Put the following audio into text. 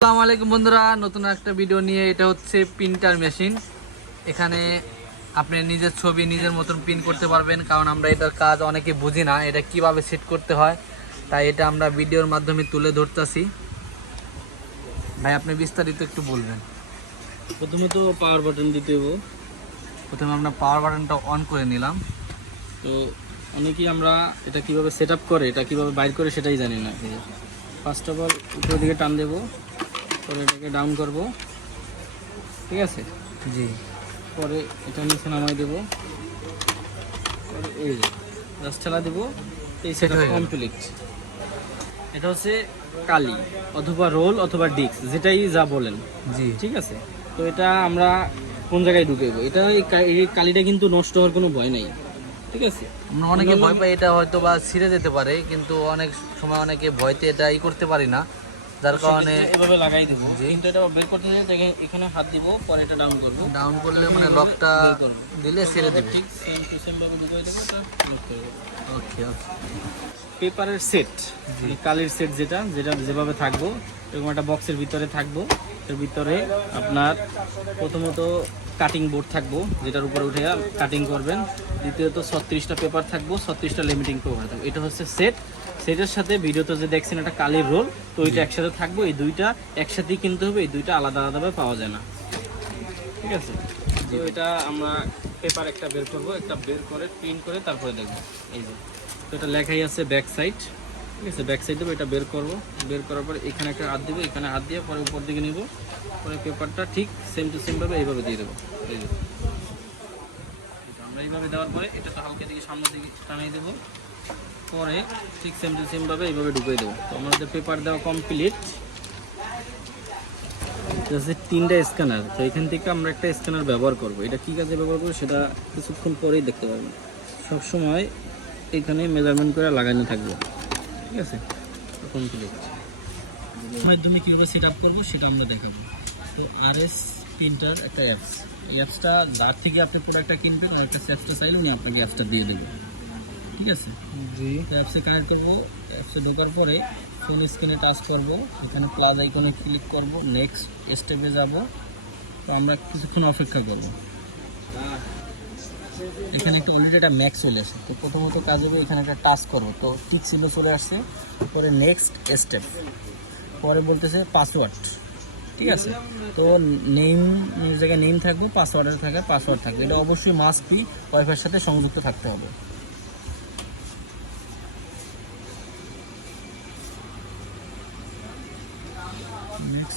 আসসালামু আলাইকুম বন্ধুরা, নতুন একটা ভিডিও নিয়ে। এটা হচ্ছে প্রিন্টার মেশিন। এখানে আপনি নিজের ছবি নিজের মতন প্রিন্ট করতে পারবেন, কারণ আমরা এটার কাজ অনেকে বুঝি না, এটা কিভাবে সেট করতে হয়, তাই এটা আমরা ভিডিওর মাধ্যমে তুলে ধরতেছি। ভাই আপনি বিস্তারিত একটু বলবেন। প্রথমে তো পাওয়ার বাটন দিতে হবে। প্রথমে আমরা পাওয়ার বাটনটা অন করে নিলাম। তো অনেকেই আমরা এটা কিভাবে সেট আপ করে, এটা কিভাবে বাইর করে সেটাই জানি না। ফার্স্ট অফ অল উপরের দিকে টান দেবো, পরে এটাকে ডাউন করব, ঠিক আছে। জি, পরে এটা নিচে নামাই দেবো, পরে এই যে জাস্ট ঠেলা দেবো, এই সেট কমপ্লিট। এটা হচ্ছে কালি অথবা রোল অথবা ডিস্ক, যেটাই যা বলেন। জি, ঠিক আছে। তো এটা আমরা কোন জায়গায় ঢুকাবো, এটা এই কালিটা কিন্তু নষ্ট হওয়ার কোনো ভয় নেই, ঠিক আছে। আমরা অনেকে ভয় পাই এটা হয়তো বা ছিঁড়ে যেতে পারে, কিন্তু অনেক সময় অনেকে ভয়তে এটা করতে পারি না, যার কারণে এভাবে লাগাই দেবো। কিন্তু এটা বের করতে চাই, এখানে হাত দিব, পরে এটা ডাউন করবো। ডাউন করলে মানে লকটা দিলে ছেড়ে দেবে। ঠিক সেম টু সেম ভাবে ঢুকাই দেবো, এটা লক করে দেবো। ওকে ওকে। পেপারের সেট, কালির সেট যেটা যেটা যেভাবে থাকবো, এরকম একটা বক্সের ভিতরে থাকবো। এর ভিতরে আপনার প্রথমত কাটিং বোর্ড থাকবো, যেটার উপরে উঠে কাটিং করবেন। দ্বিতীয়ত 36টা পেপার থাকবো, 36টা লিমিটিং পেপার থাকবে। এটা হচ্ছে সেট। সেটের সাথে ভিডিওতে যে দেখছেন একটা কালির রোল, তো ওইটা একসাথে থাকবো। এই দুইটা একসাথেই কিনতে হবে, এই দুইটা আলাদা আলাদাভাবে পাওয়া যায় না, ঠিক আছে। তো এটা আমরা পেপার একটা বের করবো, একটা বের করে প্রিন্ট করে তারপরে দেখবো। এই যে তো এটা লেখাই আছে ব্যাক সাইড, ঠিক আছে। ব্যাক সাইড দেবো, এটা বের করবো, বের করার পরে এখানে একটা হাত দেবো, এখানে হাত দিয়ে পরে উপর দিকে নিব, পরে পেপারটা ঠিক সেম টু সেম ভাবে এইভাবে দিয়ে দেবো। এই যে আমরা এইভাবে দেওয়ার পরে এটা তো হালকা দিকে সামনের দিকে টানিয়ে দেবো, পরে ঠিক সেম টু সেম ভাবে এইভাবে ঢুকিয়ে দেবো। তো আমাদের পেপার দেওয়া কমপ্লিট। তিনটা স্ক্যানার, তো এখান থেকে আমরা একটা স্ক্যানার ব্যবহার করব। এটা কী কাজে ব্যবহার করবো সেটা কিছুক্ষণ পরেই দেখতে পারবেন। সবসময় এখানে মেজারমেন্ট করে লাগানো থাকবে, ঠিক আছে। কমপ্লিট মাধ্যমে কীভাবে সেট আপ করবো সেটা আমরা দেখাবো। তো RS প্রিন্টার একটা অ্যাপস, এই অ্যাপসটা যার থেকে আপনি প্রোডাক্টটা কিনবেন আর একটা অ্যাপসটা চাইলে উনি আপনাকে অ্যাপসটা দিয়ে দেবো, ঠিক আছে। জি, অ্যাপসে কানেক্ট করবো। অ্যাপসে ঢোকার পরে ফোন স্ক্রিনে টাচ করব, এখানে প্লাস আইকনে ক্লিক করব, নেক্সট স্টেপে যাব। তো আমরা কিছুক্ষণ অপেক্ষা করব। এখানে একটু অলরেডি একটা ম্যাক্স চলে আসে। তো প্রথমত কাজ হবে এখানে একটা টাচ করবো, তো টিক চিহ্ন চলে আসছে। পরে নেক্সট স্টেপ, পরে বলতেছে পাসওয়ার্ড, ঠিক আছে। তো নেম জায়গায় নেম থাকবে, পাসওয়ার্ডের থাকবে পাসওয়ার্ড থাকবে। এটা অবশ্যই মাস্ট বি ওয়াইফাইয়ের সাথে সংযুক্ত থাকতে হবে।